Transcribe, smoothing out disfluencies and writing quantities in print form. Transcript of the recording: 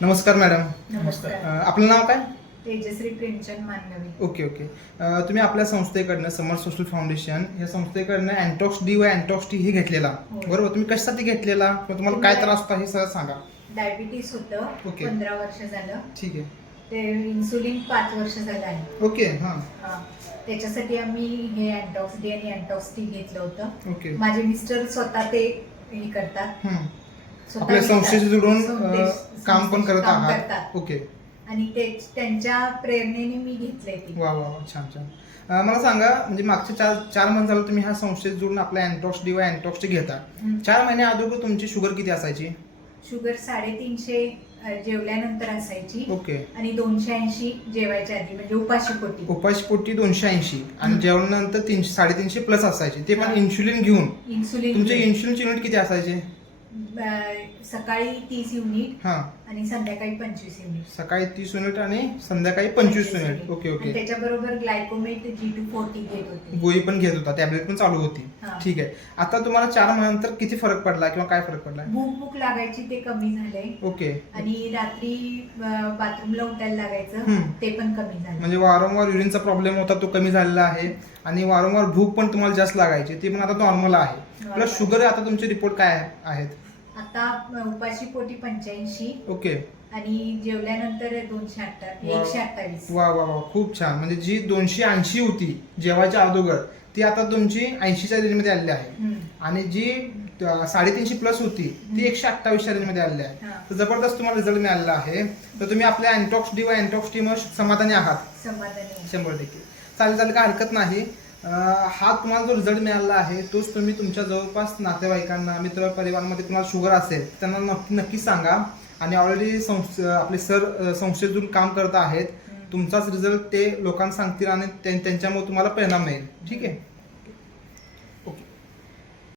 नमस्कार मॅडम. नमस्कार. आपलं नाव काय? तेजश्री प्रेमचंद मानवी. ओके. तुम्ही आपल्या संस्थेकडनं समर सोशल फाउंडेशन या संस्थेकडनं अँटॉक्स डी व अँटॉक्स टी हे घेतलेला, हो. बरोबर? तुम्ही कशासाठी घेतलेला किंवा तुम्हाला काय त्रास होता हे सगळं सांगा. डायबिटीस होतं. ओके. 15 वर्ष झालं. ठीक आहे. ते इन्सुलिन 5 वर्ष झालं आहे. ओके. हां. त्याच्यासाठी आम्ही हे अँटॉक्स डी आणि अँटॉक्स टी घेतलं होतं. ओके. माझे मिस्टर स्वतः ते हे करतात. स्वतः आपल्या घेतात. संस्थेशी जुळून काम पण करत काम आहात. करतात. ओके. आणि त्यांच्या प्रेरणेने मी घेतलंय ते. वा वा वा, छान. मला सांगा, म्हणजे मागच्या चार महिने झालं तुम्ही ह्या संस्थेत जुळून आपल्या अँटॉक्स डी व अँटॉक्स टी घेता. 4 महिने अगोदर तुमची शुगर किती असायची? शुगर 350 जेवल्यानंतर असायची. ओके. आणि 280 जेवायच्या आधी, म्हणजे उपाशीपोटी. उपाशीपोटी 280 आणि जेवणानंतर 300-350 प्लस असायचे, ते पण इन्शुलिन घेऊन. तुमचे इन्शुलिनचे युनिट किती असायचे? सकाळी 30 युनिट हा आणि संध्याकाळी 25 युनिट. सकाळी 30 युनिट आणि संध्याकाळी 25 युनिट. ओके. त्याच्याबरोबर ग्लायकोमेट G240 घेत होते. गोळी पण घेत होता, टॅबलेट पण चालू होती. हा. ठीक आहे. आता तुम्हाला 4 महिन्यानंतर किती फरक पडला किंवा काय फरक पडला? भूक लागायची ते कमी झाले. ओके. आणि रात्री बाथरूमला उठायला लागायचं ते पण कमी झालं. म्हणजे वारंवार युरिनचा प्रॉब्लेम होता तो कमी झालेला आहे आणि वारंवार भूक पण तुम्हाला जास्त लागायची ती पण आता नॉर्मल आहे. प्लस शुगर आता तुमचे रिपोर्ट काय आहेत? आता उपाशीपोटी 85. ओके. आणि जेवल्यानंतर 128. वा वा वा, खूप छान. म्हणजे जी 280 होती जेवायच्या अगोदर ती आता तुमची 80च्या रेंजमध्ये आलेली आहे. आणि जी 350 प्लस होती ती 128च्या रेंजमध्ये आलेली आहे. तर जबरदस्त तुम्हाला रिझल्ट मिळालेला आहे. तर तुम्ही आपल्या अँटॉक्स डी व अँटॉक्स टी मध्ये समाधानी आहात? समाधानी. 100%. चालेल, काय हरकत नाही. हा तुम्हाला जो रिझल्ट मिळाला आहे तोच तुम्ही तुमच्या जवळपास नातेवाईकांना, मित्र परिवारामध्ये तुम्हाला शुगर असेल त्यांना नक्की सांगा. आणि ऑलरेडी आपले सर संस्थेतून काम करत आहेत. तुमचाच रिझल्ट ते लोकांना सांगतील आणि त्यांच्यामुळे तुम्हाला परिणाम मिळेल. ठीक आहे.